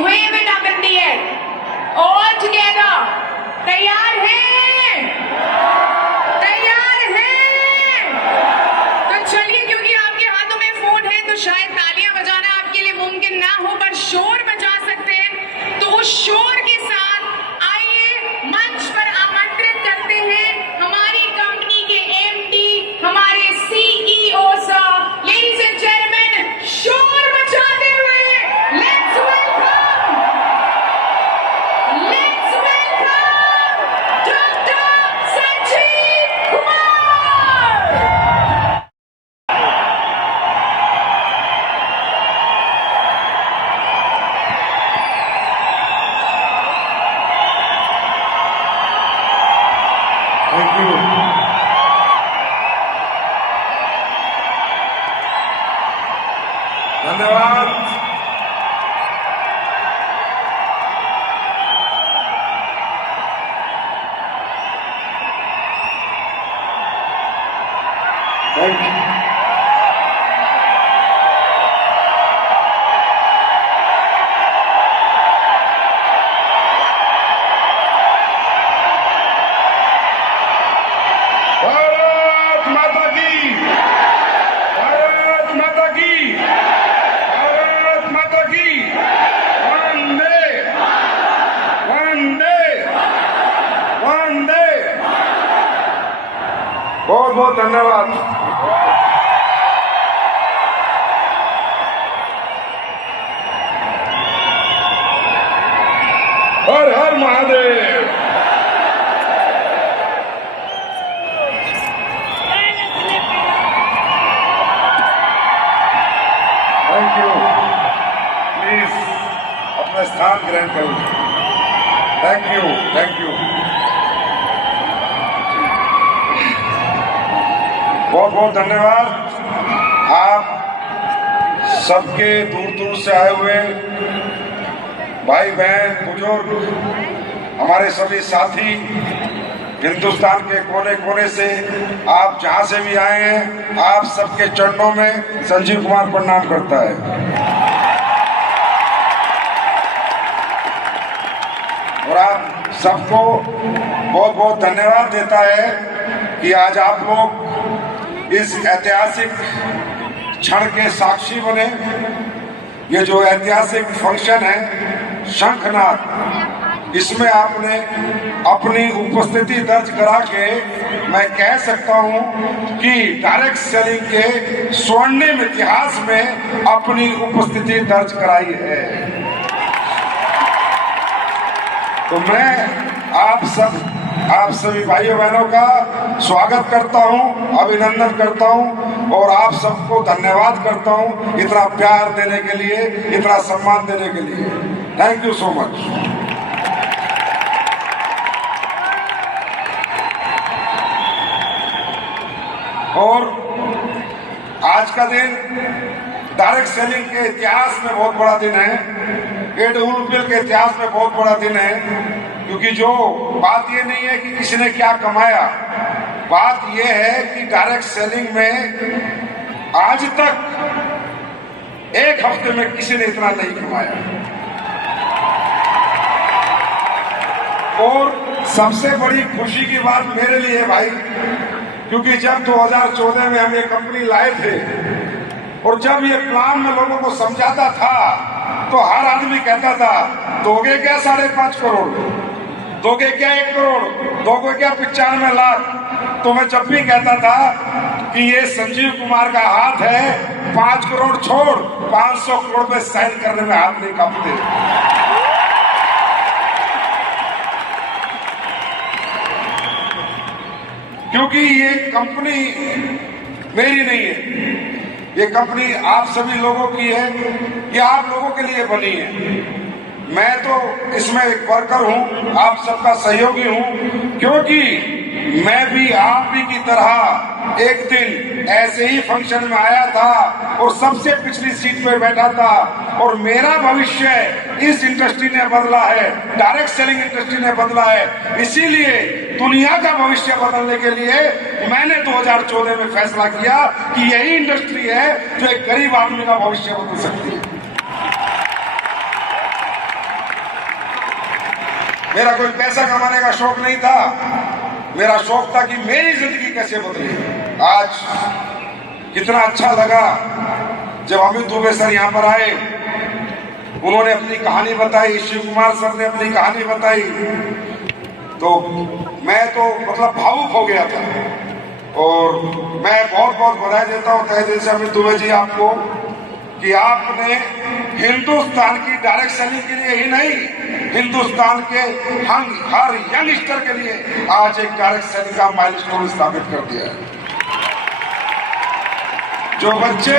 wave it up in the air. All together. तैयार हैं? तैयार हैं? तो चलिए, क्योंकि आपके हाथों में फोन है तो शायद तालियां बजाना आपके लिए मुमकिन ना हो, पर शोर मचा सकते हैं। तो उस शोर के साथ आइए मंच पर आमंत्रित करते हैं हमारी कंपनी के एमडी, हमारे CEO sir, ladies and gentleman, शोर मचाते हुए let's welcome doctor Sanjeev Kumar. Thank you. धन्यवाद। Thank you. भारत माता की, भारत माता की, भारत माता की। वंदे वंदे वंदे। बहुत बहुत धन्यवाद। हर हर महादेव। Thank you. प्लीज अपना स्थान ग्रहण करो। Thank you, thank you. बहुत बहुत धन्यवाद। आप सबके दूर दूर से आए हुए भाई बहन बुजुर्ग, हमारे सभी साथी, हिंदुस्तान के कोने कोने से आप जहां से भी आए हैं, आप सबके चरणों में संजीव कुमार प्रणाम करता है। और आप सबको बहुत बहुत धन्यवाद देता है कि आज आप लोग इस ऐतिहासिक क्षण के साक्षी बने। ये जो ऐतिहासिक फंक्शन है शंखनाद, इसमें आपने अपनी उपस्थिति दर्ज करा के मैं कह सकता हूं कि डायरेक्ट सेलिंग के स्वर्णिम इतिहास में अपनी उपस्थिति दर्ज कराई है। तो मैं आप सभी भाइयों बहनों का स्वागत करता हूं, अभिनंदन करता हूं और आप सबको धन्यवाद करता हूं इतना प्यार देने के लिए, इतना सम्मान देने के लिए। Thank you so much. और आज का दिन डायरेक्ट सेलिंग के इतिहास में बहुत बड़ा दिन है, एडुलबिल के इतिहास में बहुत बड़ा दिन है, क्योंकि जो बात ये नहीं है कि किसी ने क्या कमाया, बात ये है कि डायरेक्ट सेलिंग में आज तक एक हफ्ते में किसी ने इतना नहीं कमाया। और सबसे बड़ी खुशी की बात मेरे लिए भाई, क्योंकि जब 2014 में हम ये कंपनी लाए थे और जब ये प्लान में लोगों को समझाता था तो हर आदमी कहता था दोगे क्या 5.5 करोड़, दोगे क्या 1 करोड़, दोगे क्या 95 लाख। तो मैं जब भी कहता था कि ये संजीव कुमार का हाथ है, 5 करोड़ छोड़ 500 करोड़ में साइन करने में हाथ नहीं कांपते। क्योंकि ये कंपनी मेरी नहीं है, ये कंपनी आप सभी लोगों की है, ये आप लोगों के लिए बनी है। मैं तो इसमें एक वर्कर हूं, आप सबका सहयोगी हूं, क्योंकि मैं भी आप ही की तरह एक दिन ऐसे ही फंक्शन में आया था और सबसे पिछली सीट पे बैठा था और मेरा भविष्य इस इंडस्ट्री ने बदला है, डायरेक्ट सेलिंग इंडस्ट्री ने बदला है। इसीलिए दुनिया का भविष्य बदलने के लिए मैंने 2014 में फैसला किया कि यही इंडस्ट्री है जो एक गरीब आदमी का भविष्य बदल सकती है। मेरा कोई पैसा कमाने का शौक नहीं था, मेरा शौक था कि मेरी जिंदगी कैसे बदले। आज कितना अच्छा लगा जब अमित दुबे सर यहाँ पर आए, उन्होंने अपनी कहानी बताई, शिव कुमार सर ने अपनी कहानी बताई, तो मैं तो मतलब भावुक हो गया था। और मैं बहुत बहुत बधाई देता हूँ तहे दिल से अमित दुबे जी आपको कि आपने हिंदुस्तान की डायरेक्ट सेलिंग के लिए ही नहीं, हिंदुस्तान के हर यंगस्टर के लिए आज एक डायरेक्ट सेलिंग का माइलस्टोन स्थापित कर दिया है। जो बच्चे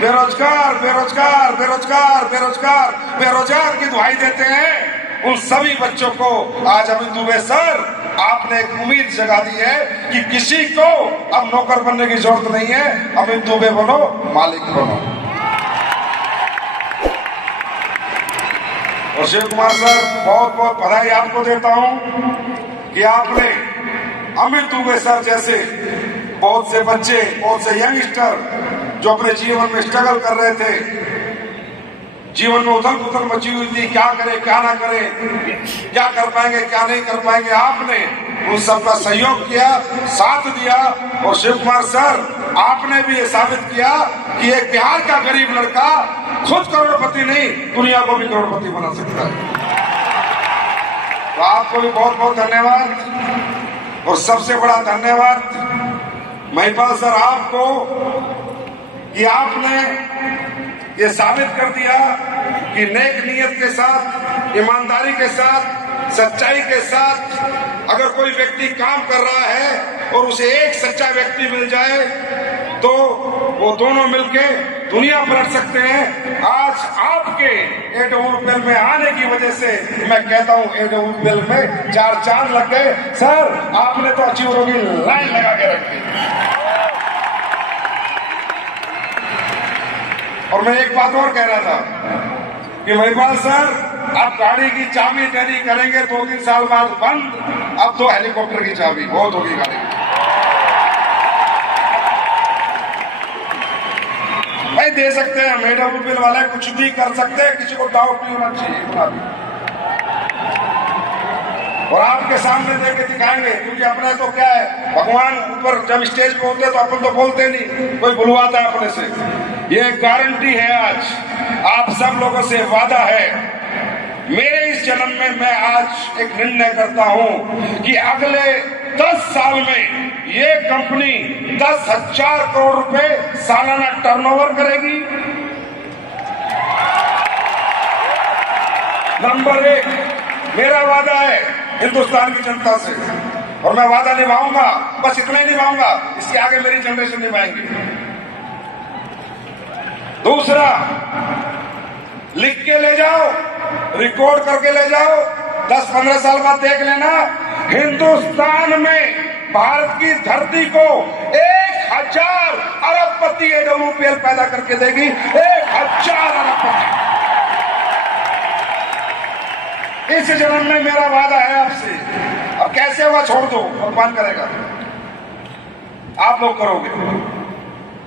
बेरोजगार बेरोजगार बेरोजगार बेरोजगार बेरोजगार की दुहाई देते हैं, उन सभी बच्चों को आज अमित दुबे सर आपने एक उम्मीद जगा दी है कि किसी को अब नौकर बनने की जरूरत नहीं है, अमित दुबे बनो, मालिक बनो। और शिव कुमार सर बहुत बहुत बधाई आपको देता हूं कि आपने अमित दुबे सर जैसे बहुत से बच्चे, बहुत से यंगस्टर जो अपने जीवन में स्ट्रगल कर रहे थे, जीवन में उथल पुथल मची हुई थी, क्या करें क्या ना करें, क्या कर पाएंगे क्या नहीं कर पाएंगे, आपने उन सबका सहयोग किया, साथ दिया। और शिव कुमार सर आपने भी ये साबित किया कि एक बिहार का गरीब लड़का खुद करोड़पति नहीं, दुनिया को भी करोड़पति बना सकता है। तो आपको भी बहुत बहुत धन्यवाद। और सबसे बड़ा धन्यवाद महिपाल सर आपको कि आपने ये साबित कर दिया कि नेक नियत के साथ, ईमानदारी के साथ, सच्चाई के साथ अगर कोई व्यक्ति काम कर रहा है और उसे एक सच्चा व्यक्ति मिल जाए तो वो दोनों मिलके दुनिया पलट सकते हैं। आज आपके एडब्ल्यूपीएल में आने की वजह से मैं कहता हूं एडब्ल्यूपीएल में 4 चांद लग गए। सर आपने तो अचीवरों की लाइन लगा के रखी। और मैं एक बात और कह रहा था कि महिपाल सर आप गाड़ी की चाबी देनी करेंगे 2-3 साल बाद बंद, अब तो हेलीकॉप्टर की चाबी बहुत होगी गाड़ी की। भाई दे सकते हैं हम, एडब्ल्यूपीएल वाले कुछ भी कर सकते हैं, किसी को डाउट नहीं होना चाहिए। और आपके सामने देख के दिखाएंगे, क्योंकि अपने तो क्या है, भगवान ऊपर जब स्टेज पे होते हैं तो अपन तो बोलते नहीं, कोई बुलवाता है अपने से। ये गारंटी है, आज आप सब लोगों से वादा है, मेरे इस जन्म में मैं आज एक निर्णय करता हूं कि अगले 10 साल में ये कंपनी 10,000 करोड़ रुपए सालाना टर्नओवर करेगी। नंबर 1 मेरा वादा है हिंदुस्तान की जनता से, और मैं वादा निभाऊंगा। बस इतना ही निभाऊंगा, इसके आगे मेरी जनरेशन निभाएंगी। दूसरा, लिख के ले जाओ, रिकॉर्ड करके ले जाओ, 10-15 साल बाद देख लेना, हिंदुस्तान में भारत की धरती को 1,000 अरबपति एडब्ल्यूपीएल पैदा करके देगी। 1,000 अरबपति। इस जन्म में मेरा वादा है आपसे। अब कैसे हुआ छोड़ दो, भगवान करेगा, आप लोग करोगे।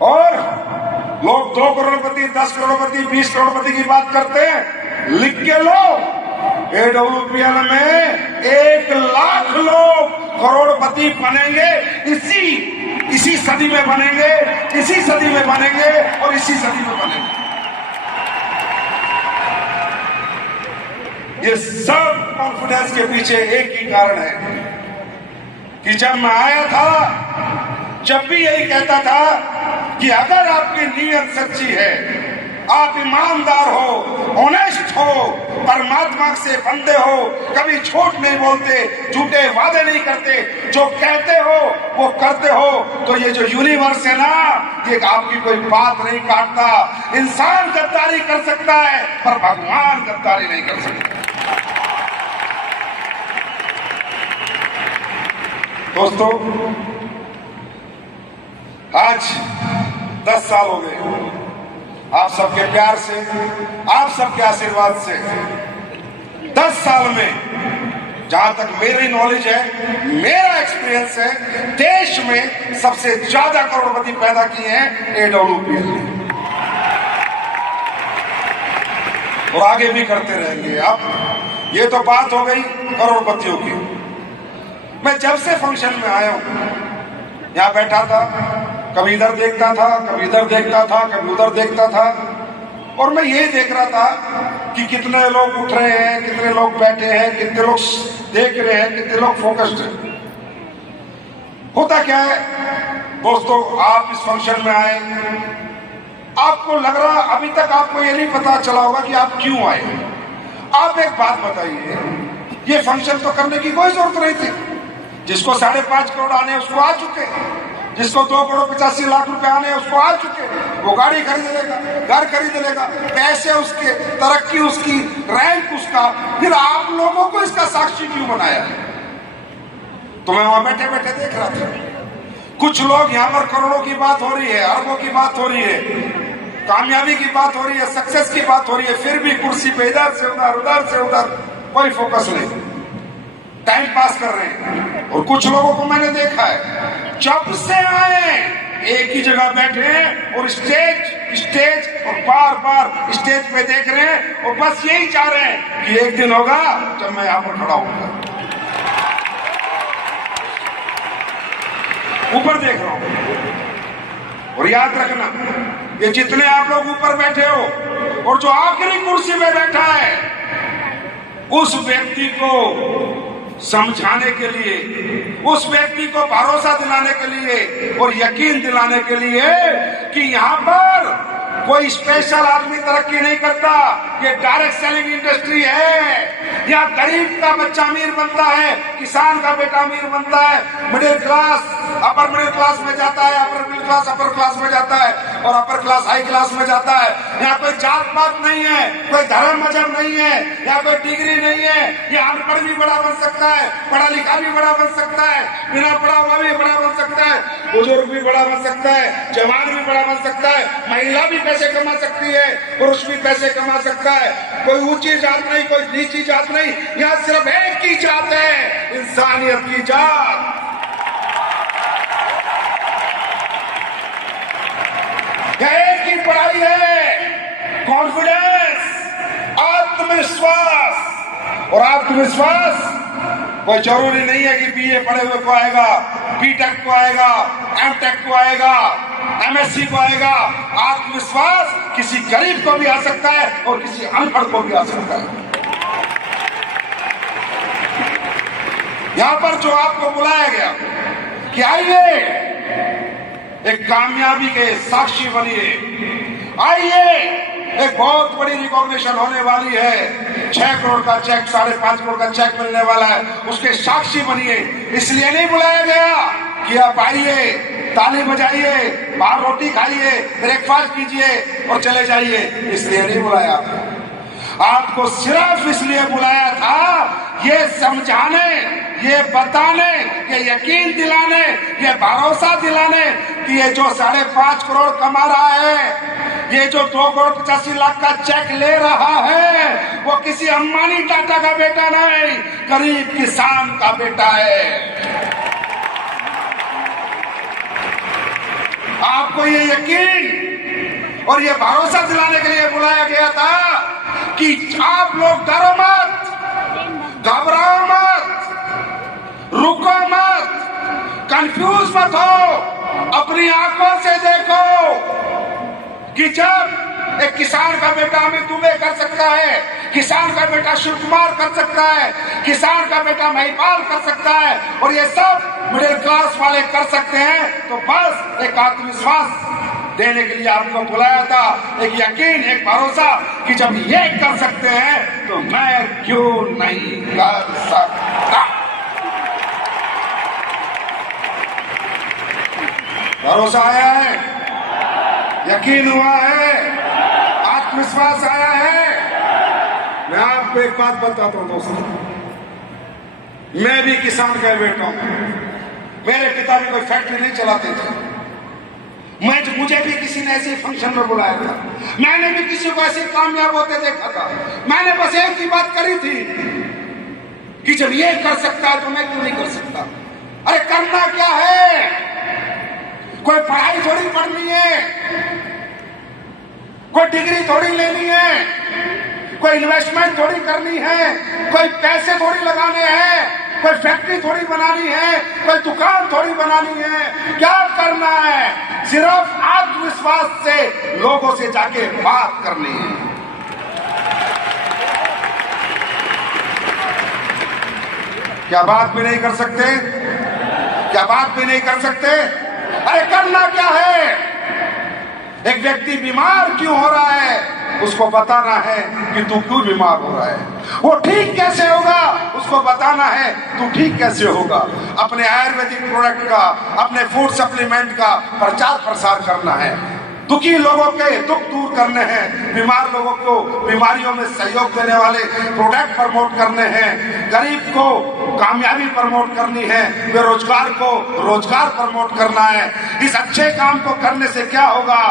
और लोग 2 करोड़पति, 10 करोड़पति, 20 करोड़पति की बात करते हैं, लिख के लो, एडब्ल्यूपीएल में 1 लाख लोग करोड़पति बनेंगे। इसी सदी में बनेंगे, इसी सदी में बनेंगे और इसी सदी में बनेंगे। ये सब कॉन्फिडेंस के पीछे एक ही कारण है कि जब मैं आया था, जब भी यही कहता था कि अगर आपकी नीयत सच्ची है, आप ईमानदार हो, ऑनेस्ट हो, परमात्मा से बंदे हो, कभी झूठ नहीं बोलते, झूठे वादे नहीं करते, जो कहते हो वो करते हो, तो ये जो यूनिवर्स है ना, ये आपकी कोई बात नहीं काटता। इंसान गद्दारी कर सकता है पर भगवान गद्दारी नहीं कर सकता। दोस्तों, आज 10 साल हो गए आप सबके प्यार से, आप सबके आशीर्वाद से। 10 साल में जहां तक मेरी नॉलेज है, मेरा एक्सपीरियंस है, देश में सबसे ज्यादा करोड़पति पैदा किए हैं एडब्ल्यूपीएल ने, और आगे भी करते रहेंगे। अब ये तो बात हो गई करोड़पतियों की। मैं जब से फंक्शन में आया हूं, यहां बैठा था, कभी इधर देखता था, कभी इधर देखता था, कभी उधर देखता था, और मैं यही देख रहा था कि कितने लोग उठ रहे हैं, कितने लोग बैठे हैं, कितने लोग देख रहे हैं, कितने लोग फोकस्ड हैं। होता क्या है दोस्तों, आप इस फंक्शन में आए, आपको लग रहा, अभी तक आपको ये नहीं पता चला होगा कि आप क्यों आए। आप एक बात बताइए, ये फंक्शन तो करने की कोई जरूरत नहीं थी। जिसको 5.5 करोड़ आने उसको आ चुके, जिसको 2 करोड़ 85 लाख रुपए आने उसको आ चुके, वो गाड़ी खरीद लेगा, घर खरीद लेगा, पैसे उसके, तरक्की उसकी, रैंक उसका। फिर आप लोगों को इसका साक्षी क्यों बनाया? तो मैं वहां बैठे बैठे देख रहा था, कुछ लोग यहाँ पर करोड़ों की बात हो रही है, अरबों की बात हो रही है, कामयाबी की बात हो रही है, सक्सेस की बात हो रही है, फिर भी कुर्सी पे इधर से उधर, उधर से उधर, कोई फोकस नहीं, टाइम पास कर रहे हैं। और कुछ लोगों को मैंने देखा है, जब से आए एक ही जगह बैठे हैं और स्टेज और बार बार स्टेज पे देख रहे हैं, और बस यही चाह रहे हैं कि एक दिन होगा जब मैं यहां पर खड़ा होऊंगा। ऊपर देख रहा हूं, और याद रखना, ये जितने आप लोग ऊपर बैठे हो और जो आखिरी कुर्सी में बैठा है, उस व्यक्ति को समझाने के लिए, उस व्यक्ति को भरोसा दिलाने के लिए और यकीन दिलाने के लिए कि यहां पर कोई स्पेशल आदमी तरक्की नहीं करता, ये डायरेक्ट सेलिंग इंडस्ट्री है। यहाँ गरीब का बच्चा अमीर बनता है, किसान का बेटा अमीर बनता है, middle class upper middle class में जाता है, upper middle class upper class में जाता है, और अपर क्लास हाई क्लास में जाता है। यहाँ कोई जात पात नहीं है, कोई धर्म मजहब नहीं है, यहाँ कोई डिग्री नहीं है। यहाँ अनपढ़ भी बड़ा बन सकता है, पढ़ा लिखा भी बड़ा बन सकता है, बिना पढ़ा हुआ भी बड़ा बन सकता है, बुजुर्ग भी बड़ा बन सकता है, जवान भी बड़ा बन सकता है, महिला भी पैसे कमा सकती है, पुरुष भी पैसे कमा सकता है। कोई ऊंची जात नहीं, कोई नीची जात नहीं, यहाँ सिर्फ एक ही जात है, इंसानियत की जात। एक ही पढ़ाई है, कॉन्फिडेंस, आत्मविश्वास। और आत्मविश्वास कोई जरूरी नहीं है कि बीए पढ़े हुए को आएगा, बीटेक को आएगा, एमटेक को आएगा, एमएससी को आएगा। आत्मविश्वास किसी गरीब को भी आ सकता है और किसी अनपढ़ को भी आ सकता है। यहां पर जो आपको बुलाया गया कि आइए एक कामयाबी के साक्षी बनिए, आइए एक बहुत बड़ी रिकॉग्निशन होने वाली है, 6 करोड़ का चेक, 5.5 करोड़ का चेक मिलने वाला है, उसके साक्षी बनिए। इसलिए नहीं बुलाया गया कि आप आइए, ताली बजाइए, बाहर रोटी खाइए, ब्रेकफास्ट कीजिए और चले जाइए, इसलिए नहीं बुलाया। आपको सिर्फ इसलिए बुलाया था ये समझाने, ये बताने, ये यकीन दिलाने, ये भरोसा दिलाने कि ये जो 5.5 करोड़ कमा रहा है, ये जो 2 करोड़ 85 लाख का चेक ले रहा है, वो किसी अंबानी टाटा का बेटा नहीं, गरीब किसान का बेटा है। आपको ये यकीन और ये भरोसा दिलाने के लिए बुलाया गया था कि आप लोग डरो मत, घबराओ मत, रुको मत, कंफ्यूज मत हो, अपनी आंखों से देखो कि जब एक किसान का बेटा अमित दुबे कर सकता है, किसान का बेटा शिव कुमार कर सकता है, किसान का बेटा महिपाल कर सकता है, और ये सब मिडिल क्लास वाले कर सकते हैं, तो बस एक आत्मविश्वास देने के लिए आपको बुलाया था, एक यकीन, एक भरोसा कि जब ये कर सकते हैं तो मैं क्यों नहीं कर सकता। भरोसा आया है, यकीन हुआ है, आत्मविश्वास आया है। मैं आपको एक बात बताता हूं दोस्तों, मैं भी किसान का बेटा हूं, मेरे पिता भी कोई फैक्ट्री नहीं चलाते थे, मुझे भी किसी ने ऐसे फंक्शन में बुलाया था, मैंने भी किसी को ऐसे कामयाब होते देखा था। मैंने बस एक ही बात करी थी कि जब ये कर सकता है तो मैं क्यों नहीं कर सकता। अरे करना क्या है, कोई पढ़ाई थोड़ी पढ़नी है, कोई डिग्री थोड़ी लेनी है, कोई कोई इन्वेस्टमेंट थोड़ी करनी है, कोई पैसे थोड़ी लगाने हैं, कोई फैक्ट्री थोड़ी बनानी है, कोई दुकान थोड़ी बनानी है। क्या करना है? सिर्फ आत्मविश्वास से लोगों से जाके बात करनी है। क्या बात भी नहीं कर सकते? क्या बात भी नहीं कर सकते? अरे करना क्या है? एक व्यक्ति बीमार क्यों हो रहा है, उसको बताना है कि तू क्यों बीमार हो रहा है। वो ठीक कैसे होगा, उसको बताना है तू ठीक कैसे होगा। अपने आयुर्वेदिक प्रोडक्ट का, अपने फूड सप्लीमेंट का प्रचार प्रसार करना है। दुखी लोगों के दुख दूर करने हैं, बीमार लोगों को बीमारियों में सहयोग देने वाले प्रोडक्ट प्रमोट करने हैं, गरीब को कामयाबी प्रमोट करनी है, बेरोजगार को रोजगार प्रमोट करना है। इस अच्छे काम को करने से क्या होगा,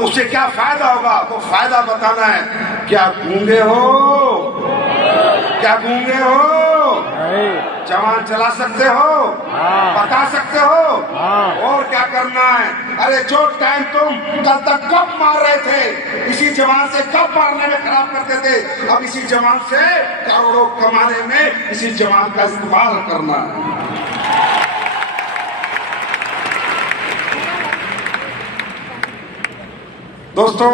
उससे क्या फायदा होगा, तो फायदा बताना है। क्या गूंगे हो? क्या गूंगे हो? जवान चला सकते हो? बता सकते हो? और क्या करना है? अरे जो टाइम तुम कल तक कब मार रहे थे, इसी जवान से कब मारने में खराब करते थे, अब इसी जवान से करोड़ों कमाने में इसी जवान का इस्तेमाल करना है। दोस्तों,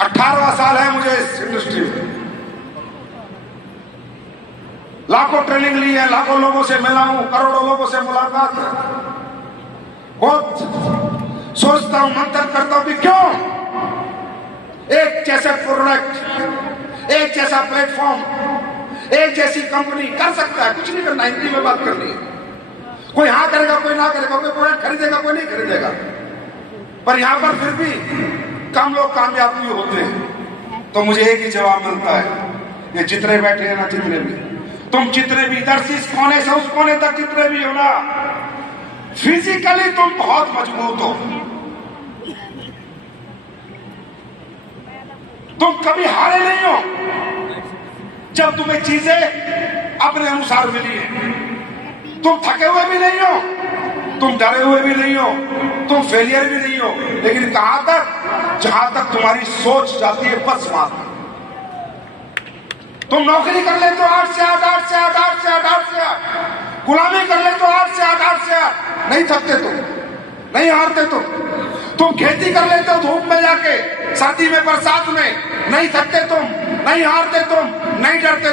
18वां साल है मुझे इस इंडस्ट्री में। लाखों ट्रेनिंग ली है, लाखों लोगों से मिला हूं, करोड़ों लोगों से मुलाकात है। बहुत सोचता हूं, मंथन करता हूं कि क्यों एक जैसा प्रोडक्ट, एक जैसा प्लेटफॉर्म, एक जैसी कंपनी कर सकता है। कुछ नहीं करना, हिंदी में बात करनी है। कोई हाँ करेगा, कोई ना करेगा, कोई प्रोडक्ट खरीदेगा, कोई नहीं खरीदेगा। पर यहां पर फिर भी कम लोग कामयाब भी होते हैं। तो मुझे एक ही जवाब मिलता है, ये जितने बैठे हैं ना, जितने भी तुम, जितने भी इधर से इस कोने से उस कोने तक जितने भी हो ना, फिजिकली तुम बहुत मजबूत हो। तुम कभी हारे नहीं हो जब तुम्हें चीजें अपने अनुसार मिली है। तुम थके हुए भी नहीं हो, तुम डरे हुए भी नहीं हो, तुम फेलियर भी नहीं हो। लेकिन कहां तक? जहां तक तुम्हारी सोच जाती है बस वहां। तुम नौकरी कर लेते हो 8 से 8, 8 से 8, 8 से 8, 8 से 8, गुलामी कर लेते हो 8 से 8, 8 से 8, नहीं थकते तुम, नहीं हारते तुम खेती कर लेते हो धूप में जाके, सर्दी में, बरसात में, नहीं थकते तुम, नहीं हारते तुम, नहीं डरते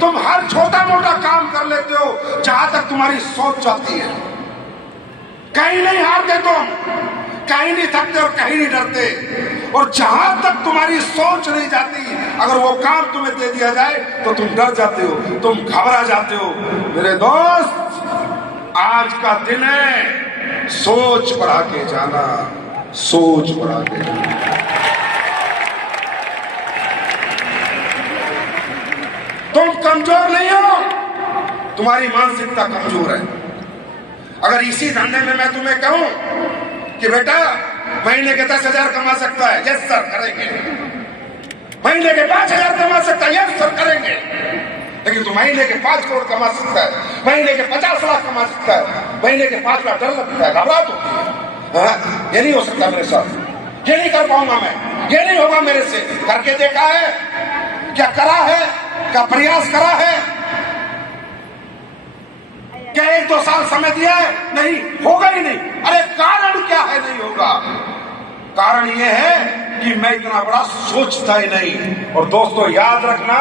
तुम हर छोटा मोटा काम कर लेते हो जहां तक तुम्हारी सोच जाती है। कहीं नहीं हारते तुम, कहीं नहीं थकते और कहीं नहीं डरते। और जहां तक तुम्हारी सोच नहीं जाती, अगर वो काम तुम्हें दे दिया जाए तो तुम डर जाते हो, तुम घबरा जाते हो। मेरे दोस्त, आज का दिन है सोच बढ़ा के जाना, सोच बढ़ा के जाना। तुम कमजोर नहीं हो, तुम्हारी मानसिकता कमजोर है। अगर इसी धंधे में मैं तुम्हें कहूं कि बेटा महीने के 10,000 कमा सकता है, यस सर करेंगे। महीने के 5,000 कमा सकता है, यस सर करेंगे। लेकिन तू महीने के 5 करोड़ कमा सकता है, महीने के 50 लाख कमा सकता है, महीने के 5 लाख, डर लगता है, घबराहट होती है। ये नहीं हो सकता मेरे साथ, ये नहीं कर पाऊंगा मैं, ये नहीं होगा मेरे से। करके देखा है? क्या करा है? क्या प्रयास करा है? क्या 1-2 साल समय दिया है? नहीं, होगा ही नहीं। अरे कारण क्या है नहीं होगा? कारण यह है कि मैं इतना बड़ा सोचता ही नहीं। और दोस्तों याद रखना,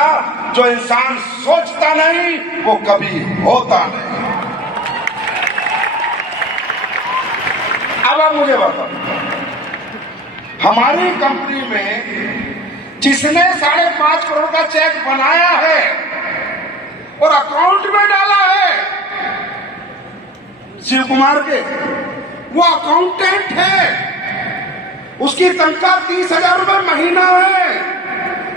जो इंसान सोचता नहीं वो कभी होता नहीं। अब आप मुझे बताओ, हमारी कंपनी में जिसने 5.5 करोड़ का चेक बनाया है और अकाउंट में डाला है, शिव कुमार के, वो अकाउंटेंट है, उसकी तनख्वाह 30,000 रुपए महीना है।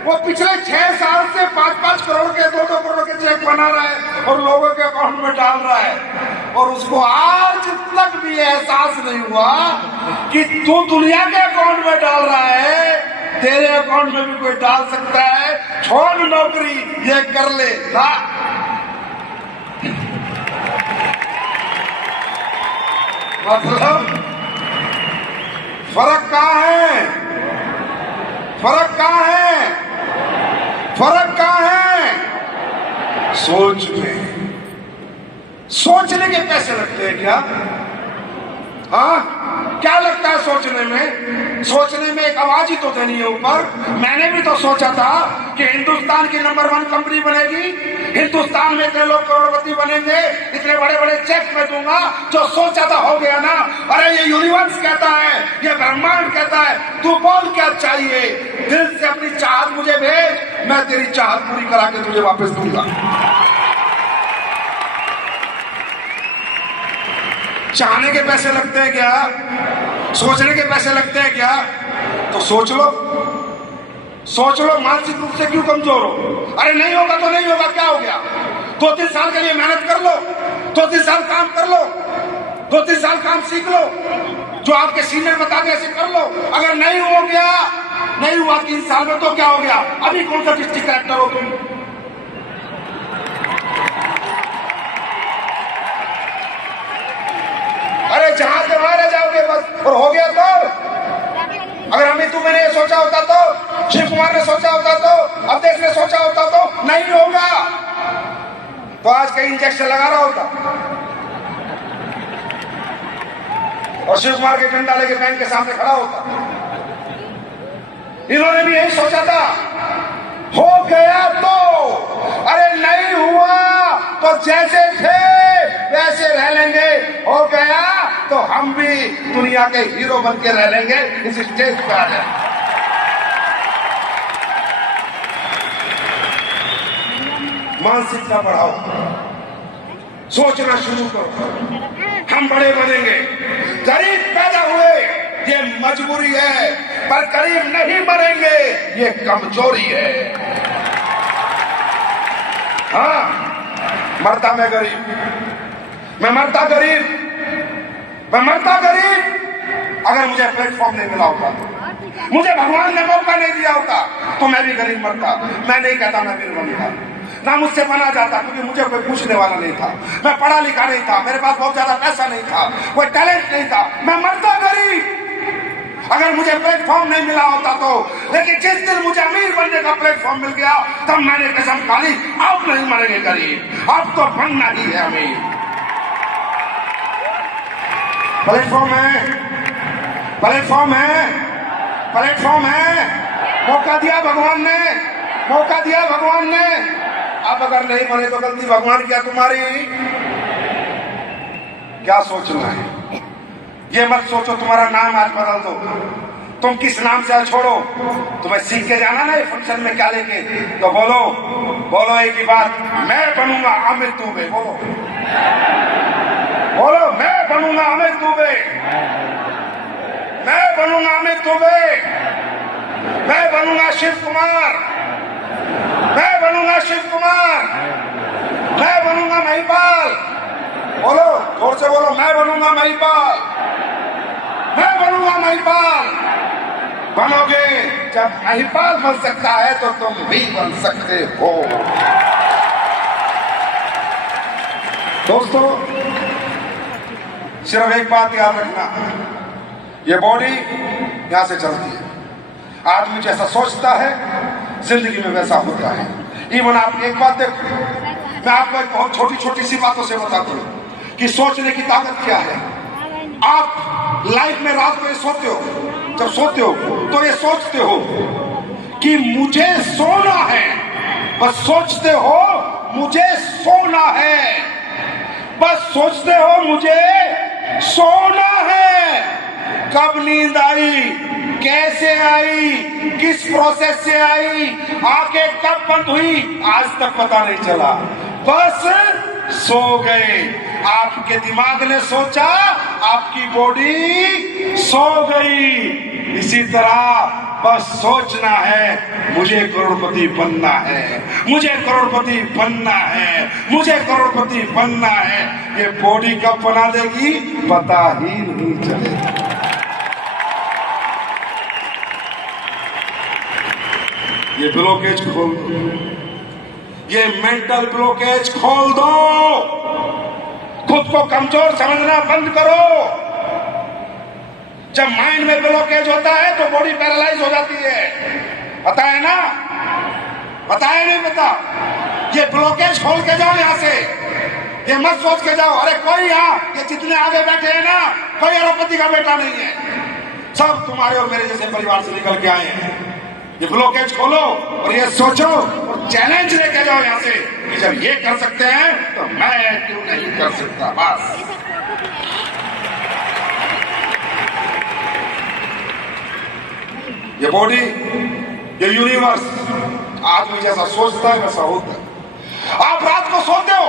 वो पिछले 6 साल से 5-5 करोड़ के, 2-2 करोड़ के चेक बना रहा है और लोगों के अकाउंट में डाल रहा है। और उसको आज तक भी एहसास नहीं हुआ कि तू दुनिया के अकाउंट में डाल रहा है, तेरे अकाउंट में भी कोई डाल सकता है। छोड़ नौकरी, ये कर ले ना। मतलब फर्क कहाँ है? फर्क कहाँ है? फर्क कहां है? सोच में। सोचने के पैसे लगते हैं क्या? हाँ, क्या लगता है सोचने में? सोचने में एक आवाज ही तो देनी है ऊपर। मैंने भी तो सोचा था कि हिंदुस्तान की नंबर 1 कंपनी बनेगी, हिंदुस्तान में इतने लोग करोड़पति बनेंगे, इतने बड़े बड़े चेक मैं दूंगा। जो सोचा था हो गया ना। अरे ये यूनिवर्स कहता है, ये ब्रह्मांड कहता है, तू बोल क्या चाहिए, दिल से अपनी चाहत मुझे भेज, मैं तेरी चाहत पूरी करा के तुझे वापस दूंगा। चाहने के पैसे लगते हैं क्या? सोचने के पैसे लगते हैं क्या? तो सोच लो, सोच लो, मानसिक रूप से क्यों कमजोर हो? अरे नहीं होगा तो नहीं होगा, क्या हो गया? 2-3 साल के लिए मेहनत कर लो, 2-3 साल काम कर लो, 2-3 साल काम सीख लो, जो आपके सीनियर बता दे ऐसे कर लो। अगर नहीं हो गया, नहीं हुआ 3 साल में तो क्या हो गया? अभी कौन सा डिस्ट्रिक्ट कलेक्टर हो तुम? अरे जहां से वहां रह जाओगे बस। और हो गया तो? अगर अमित मैंने ये सोचा होता तो, शिव कुमार ने सोचा होता तो, अवधेश ने सोचा होता तो नहीं होगा, तो आज कहीं इंजेक्शन लगा रहा होता और शिव कुमार के डंडा लेके बैंक के सामने खड़ा होता। इन्होंने भी यही सोचा था। हो गया तो? अरे नहीं हुआ तो जैसे थे वैसे रह लेंगे। हो गया तो हम भी दुनिया के हीरो बन के रह लेंगे इस स्टेज पे आ जाए। मानसिकता बढ़ाओ, सोचना शुरू करो, हम बड़े बनेंगे। गरीब पैदा हुए ये मजबूरी है, पर गरीब नहीं बनेंगे ये कमजोरी है। हाँ, मरता मैं गरीब, मैं मरता गरीब, मैं मरता गरीब। अगर मुझे प्लेटफॉर्म नहीं मिला होता, मुझे भगवान ने मौका नहीं दिया होता, तो मैं भी गरीब मरता। मैं नहीं कहता मैं वीर बनता, ना मुझसे बना जाता, क्योंकि मुझे कोई पूछने वाला नहीं था। मैं पढ़ा लिखा नहीं था, मेरे पास बहुत ज्यादा पैसा नहीं था, कोई टैलेंट नहीं था, मैं मरता गरीब। अगर मुझे प्लेटफॉर्म नहीं मिला होता तो। लेकिन जिस दिन मुझे अमीर बनने का प्लेटफॉर्म मिल गया, तब मैंने कसम खा ली, अब नहीं मरेंगे गरीब, अब तो बनना ही है अमीर। प्लेटफॉर्म है, प्लेटफॉर्म है, प्लेटफॉर्म है। मौका दिया भगवान ने, मौका दिया भगवान ने। अब अगर नहीं बने तो गलती भगवान क्या तुम्हारी? क्या सोचना है? ये मत सोचो तुम्हारा नाम आज बदल दो, तुम किस नाम से छोड़ो। तुम्हें सीख के जाना ना ये फंक्शन में क्या लेके, तो बोलो, बोलो एक ही बात, मैं बनूंगा अमित दुबे। बोलो, बोलो, मैं बनूंगा अमित दुबे, मैं बनूंगा अमित दुबे, मैं बनूंगा शिव कुमार, मैं बनूंगा शिव कुमार, मैं बनूंगा महिपाल। बोलो, जोर से बोलो, मैं बनूंगा महिपाल, मैं बनूंगा महिपाल। बनोगे, जब महिपाल बन सकता है तो तुम भी बन सकते हो। दोस्तों, सिर्फ एक बात याद रखना, ये बॉडी यहां से चलती है, आदमी जैसा सोचता है जिंदगी में वैसा होता है। इवन आप एक बात देखो, मैं आपको एक बहुत छोटी छोटी सी बातों से बताता हूं कि सोचने की ताकत क्या है। आप लाइफ में रात को ये सोते हो, जब सोते हो तो ये सोचते हो कि मुझे सोना है, बस सोचते हो मुझे सोना है, बस सोचते हो मुझे सोना है। कब नींद आई, कैसे आई, किस प्रोसेस से आई, आंखें कब बंद हुई, आज तक पता नहीं चला, बस सो गए। आपके दिमाग ने सोचा, आपकी बॉडी सो गई। इसी तरह बस सोचना है, मुझे करोड़पति बनना है, मुझे करोड़पति बनना है, मुझे करोड़पति बनना है। ये बॉडी कब बना देगी पता ही नहीं चलेगा। ये ब्लॉकेज खोल दो, ये मेंटल ब्लॉकेज खोल दो, खुद को कमजोर समझना बंद करो। जब माइंड में ब्लॉकेज होता है तो बॉडी पैरालाइज हो जाती है, पता है ना। बताया नहीं पता? ये ब्लॉकेज खोल के जाओ यहाँ से, ये मत सोच के जाओ अरे कोई यहाँ ये जितने आगे बैठे हैं ना कोई अरबपति का बेटा नहीं है, सब तुम्हारे और मेरे जैसे परिवार से निकल के आए हैं। ये ब्लॉकेज खोलो और ये सोचो और चैलेंज लेके जाओ यहाँ से कि जब ये कर सकते हैं तो मैं क्यों नहीं कर सकता। बस ये बॉडी, ये यूनिवर्स आदमी जैसा सोचता है वैसा होता है। आप रात को सोते हो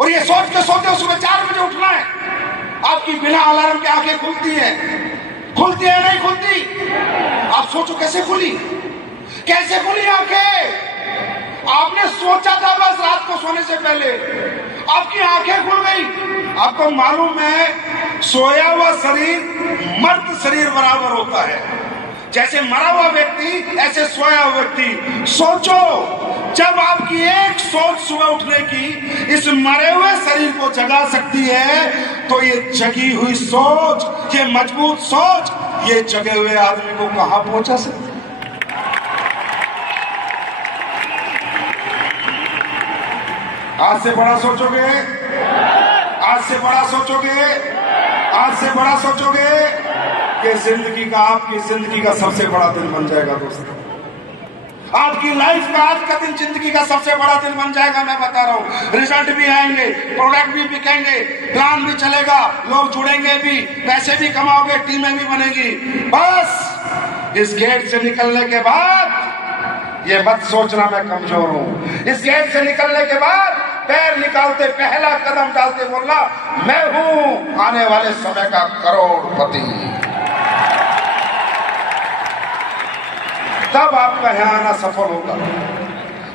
और ये सोच के सोते हो सुबह 4 बजे उठना है, आपकी बिना अलार्म के आंखें खुलती है नहीं खुलती? आप सोचो कैसे खुली आंखें? आपने सोचा था बस रात को सोने से पहले, आपकी आंखें खुल गई। आपको मालूम है सोया हुआ शरीर मर्द शरीर बराबर होता है, जैसे मरा हुआ व्यक्ति ऐसे सोया हुआ व्यक्ति। सोचो जब आपकी एक सोच सुबह उठने की इस मरे हुए शरीर को जगा सकती है तो ये जगी हुई सोच, ये मजबूत सोच, ये जगे हुए आदमी को कहां पहुंचा सकती है? आज से बड़ा सोचोगे, आज से बड़ा सोचोगे, आज से बड़ा सोचोगे कि जिंदगी का, आपकी जिंदगी का सबसे बड़ा दिन बन जाएगा दोस्तों। आपकी लाइफ का आज का दिन जिंदगी का सबसे बड़ा दिन बन जाएगा। मैं बता रहा हूँ, रिजल्ट भी आएंगे, प्रोडक्ट भी बिकेंगे, प्लान भी चलेगा, लोग जुड़ेंगे भी, पैसे भी कमाओगे, टीमें भी बनेगी। बस इस गेट से निकलने के बाद ये मत सोचना मैं कमजोर हूँ। इस गेट से निकलने के बाद पैर निकालते, पहला कदम डालते बोलना मैं हूँ आने वाले समय का करोड़पति। तब आपका यहाँ आना सफल होगा,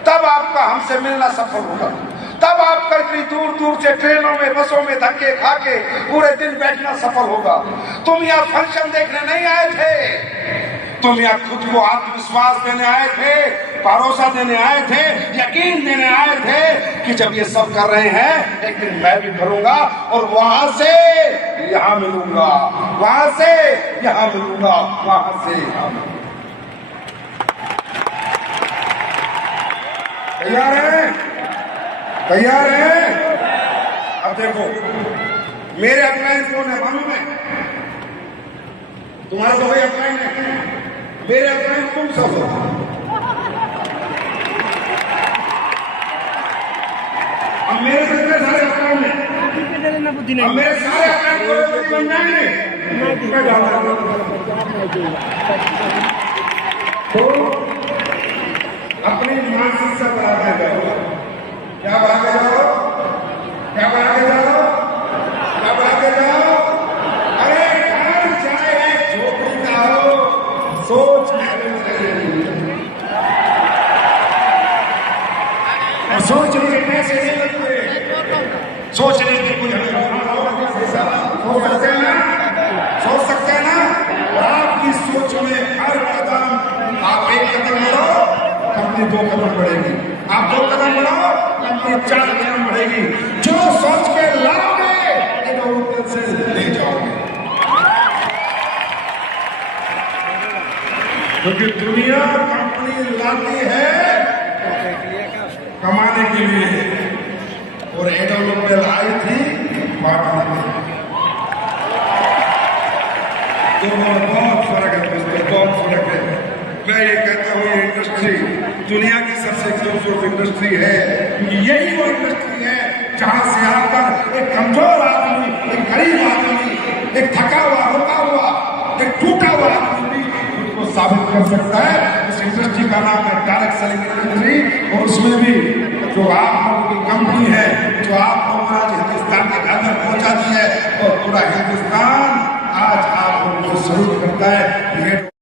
तब आपका हमसे मिलना सफल होगा, तब आपका इतनी दूर दूर से ट्रेनों में, बसों में धक्के खा के पूरे दिन बैठना सफल होगा। तुम यहाँ फंक्शन देखने नहीं आए थे, तुम यहाँ खुद को आत्मविश्वास देने आए थे, भरोसा देने आए थे, यकीन देने आए थे कि जब ये सब कर रहे हैं एक दिन मैं भी करूंगा और वहां से यहाँ मिलूंगा, वहां से यहाँ मिलूंगा, वहां से यहाँ मिलूंगा। तैयार है? तैयार है? अब देखो मेरे अपलाइन कौन है मालूम है? तुम्हारा तो भाई अपलाइन है, मेरे अपलाइन तुम सब हो। अब मेरे कितने सारे अपलाइन हैं? अब मेरे सारे अपलाइन करोड़पति बन जाएंगे। तो अपनी मानसिक से बढ़ा के जाओ। क्या बढ़ा के जाओ? क्या बढ़ा के जाओ? क्या बढ़ा के जाओ? अरे घर चाहे झोपड़ी का हो, सोच महल में लगे और सोचने के पैसे नहीं लगते। सोचने की कोई सोच सकते हैं ना, सोच सकते हैं ना। और आपकी सोच में हर कदम, आप एक कदम बढ़ो कंपनी 2 कदम बढ़ेगी, आप 2 कदम बढ़ाओ कंपनी 4 कदम बढ़ेगी। जो सोच के लाओगे एक से ले जाओगे, क्योंकि दुनिया कंपनी लाती है कमाने के लिए और एडोलॉपमेंट आई थी बांटने के लिए। दोनों में बहुत फर्क है दोस्तों, बहुत फर्क है। मैं ये कहता हूँ ये इंडस्ट्री दुनिया की सबसे खूबसूरत इंडस्ट्री है, क्योंकि यही वो इंडस्ट्री है जहां से आकर एक कमजोर आदमी, एक गरीब आदमी, एक थका हुआ, रुका हुआ, एक टूटा हुआ आदमी भी उसको साबित कर सकता है। इस इंडस्ट्री का नाम है डायरेक्ट सेलिंग इंडस्ट्री। और उसमें भी जो आप लोगों की कंपनी है, जो आप लोगों ने आज हिंदुस्तान के घर तक पहुंचा दी है और पूरा हिंदुस्तान आज आप लोगों को सल्यूट करता है।